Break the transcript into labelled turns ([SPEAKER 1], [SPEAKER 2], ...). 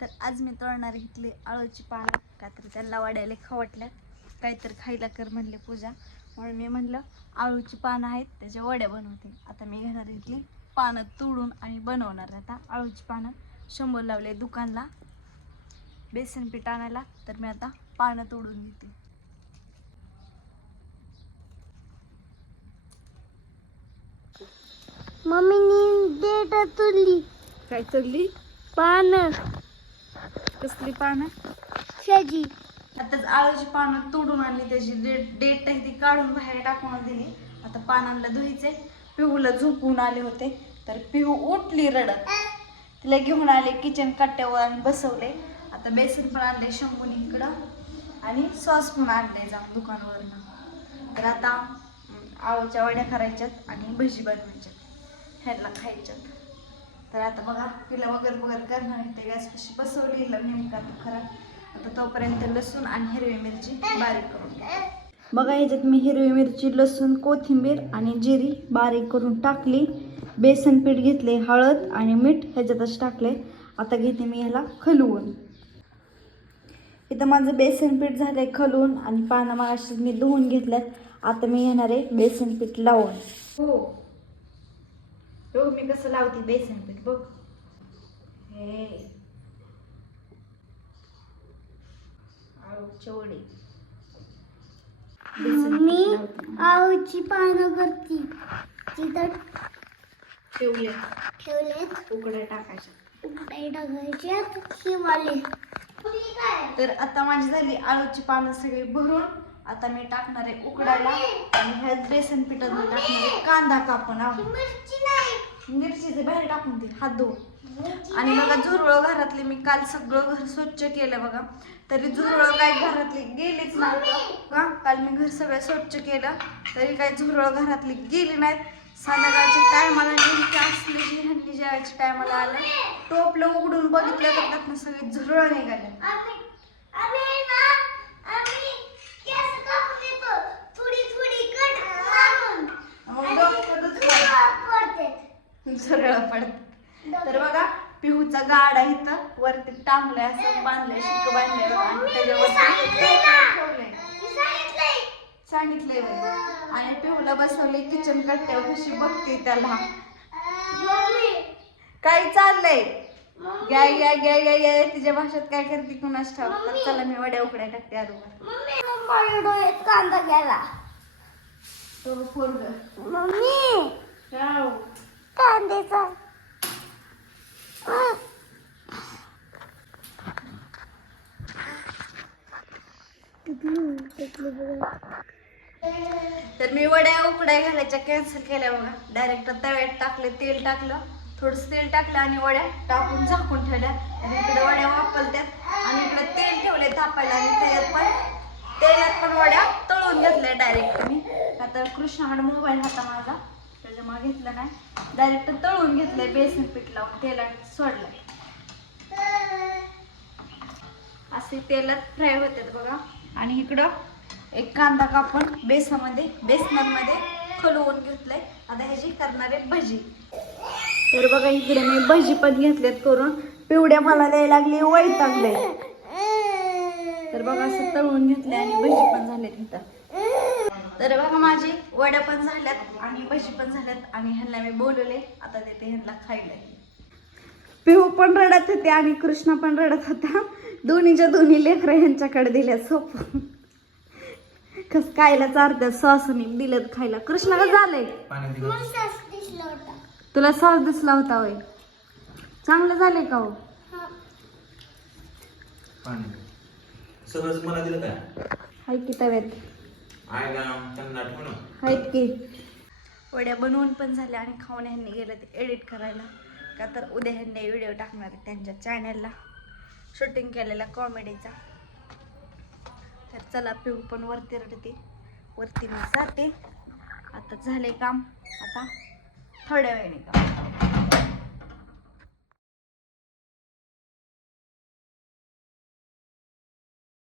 [SPEAKER 1] तर आज मी तळणार घेतली आळूची पानं. का तर त्यांना वाड्याला खवटल्या काहीतरी खायला कर म्हणले पूजा. म्हणून मी म्हणलं आळूची पानं आहेत त्याच्या वड्या बनवते. आता मी घेणार घेतली पानं तोडून आणि बनवणार आता आळूची पानं. शंभर लावले दुकानला. बेसन पीठ आणायला. तर मी आता पानं तोडून घेते.
[SPEAKER 2] मम्मीनी डेट तुरली
[SPEAKER 1] काय तोडली?
[SPEAKER 2] पान.
[SPEAKER 1] कसली पानं?
[SPEAKER 2] शेजी.
[SPEAKER 1] आताच आळूची पानं तोडून आणली त्याची डेट डेट आहे ती काढून बाहेर टाकून दिली. आता पानांना धुईचे पिहूला झोपून आले होते तर पिहू उठली रडत. तिला घेऊन आले किचन कट्ट्यावर आणि बसवले. आता बेसन पण आणले शंभून इकडं. आणि सॉस पण आणले जाऊन दुकानावरनं. तर आता आळूच्या वड्या करायच्यात आणि भजी बनवायच्यात. ह्याला खायच्यात. तर आता बघा तिला वगैरे वगैरे करणार आहे. ते गॅस कशी बसवली नेमका तो खरा. आता तोपर्यंत लसूण आणि हिरवी मिरची बारीक करून घ्या. बघा ह्याच्यात मी हिरवी मिरची लसूण कोथिंबीर आणि जिरी बारीक करून टाकली. बेसन पीठ घेतले हळद आणि मीठ ह्याच्यातच टाकले. आता घेते मी ह्याला खलवून. इथं माझं बेसन पीठ झालंय खलून आणि पानं मागाशी मी धुवून घेतल्यात. आता मी घेणार आहे बेसन पीठ लावून. हो. हो मी कसं लावते बेसन पीठ बघ हे आळूच्या वडी लावते.
[SPEAKER 2] आऊची पानं करती तिथं
[SPEAKER 1] ठेवले
[SPEAKER 2] ठेवलेत
[SPEAKER 1] उकड्या टाकायच्या
[SPEAKER 2] उकडाई टाकायच्यात शिवाले
[SPEAKER 1] तर आता माझी झाली आळूची पानं सगळी भरून आता मी टाकणार आहे उकडायला आणि ह्या बेसन पिठात मी टाकणार आहे. कांदा कापून.
[SPEAKER 2] मिरची
[SPEAKER 1] मिरचीचे बाहेर टाकून दे हात धुवून. आणि बघा झुरळ घरातली मी काल सगळं घर स्वच्छ केलं बघा. तरी झुरळ काय घरातली गेलीच नाही. का काल मी घर सगळं स्वच्छ केलं. तरी काही झुरळ घरातली गेली नाहीत. संध्याकाळच्या टायमाला नेमकी असली जी ह्यांनी जेवायच्या टायमाला आलं टोपलं उघडून बघितलं तर त्यातनं सगळी झुरळ निघाले.
[SPEAKER 2] पडते
[SPEAKER 1] झुरळ पडत तर बघा पिहूचा गाडा इथं वरती टांगलाय असं बांधलंय शिक बांधलंय आणि त्याच्यावरती
[SPEAKER 2] सांगितलंय.
[SPEAKER 1] आणि पिहूला बसवले किचन कट्ट्यावर कशी बघते त्याला.
[SPEAKER 2] मम्मी.
[SPEAKER 1] काय चाललंय? गाय गाय गाय गाय गाय तिच्या भाषेत काय करते कुणाच ठाव चला मी वड्या उकड्या टाकते
[SPEAKER 2] डोळ्यात कांदा गेला
[SPEAKER 1] तो पोरग
[SPEAKER 2] मम्मी. कांद्याचा.
[SPEAKER 1] तर मी वड्या उकड्या घालायच्या कॅन्सल केल्या बघा. डायरेक्ट तव्यात टाकले तेल टाकलं. थोडंसं तेल टाकलं आणि वड्या टाकून झाकून ठेवल्या. आणि इकडे वड्या वापरल्यात आणि इकडे तेल ठेवले तापायला आणि त्याच्यात पण तेलात पण वड्या तळून घेतल्या डायरेक्ट मी. आता कृष्णाकडे मोबाईल होता माझा. त्याच्यामुळे घेतलं नाही. डायरेक्ट तळून घेतलंय बेसन पीठ लावून तेलात सोडलंय. असे तेलात फ्राय होतात बघा. आणि इकडं एक कांदा कापून बेसनामध्ये बेसनामध्ये खलवून घेतलंय. आता ह्याची करणारे भजी. तर बघा इकडे मी भजी पण घेतल्यात करून. पिवड्या मला द्यायला लागली वैतागले. तर बघा असं तळून घेतले आणि भजी पण झाल्यात इथं. तर बघा माझी वड्या पण झाल्यात आणि भजी पण झाल्यात आणि ह्यांना मी बोलवले. आता देते ह्यांना खायला पिहू पण रडत होते आणि कृष्णा पण रडत होता. दोन्हीच्या दोन्ही लेकरं ह्यांच्याकडे दिल्या सोप. कस खायला चारत्या सॉसनी दिलं खायला. कृष्णा कसं झालंय
[SPEAKER 2] दिसला होता.
[SPEAKER 1] तुला सॉस दिसला होता होय. चांगलं झालंय का हो?
[SPEAKER 3] सगळंच मला दिलं काय
[SPEAKER 1] हाय की तव्यात आहेत की? वड्या बनवून पण झाल्या आणि खाऊन ह्यांनी गेलं ते एडिट करायला. का तर उद्या ह्यांनी व्हिडिओ टाकणार आहे त्यांच्या चॅनलला शूटिंग केलेला कॉमेडीचा तर चला पिऊ पण वरती रडते. वरती मी जाते. आता झाले काम. आता थोड्या वेळाने काम.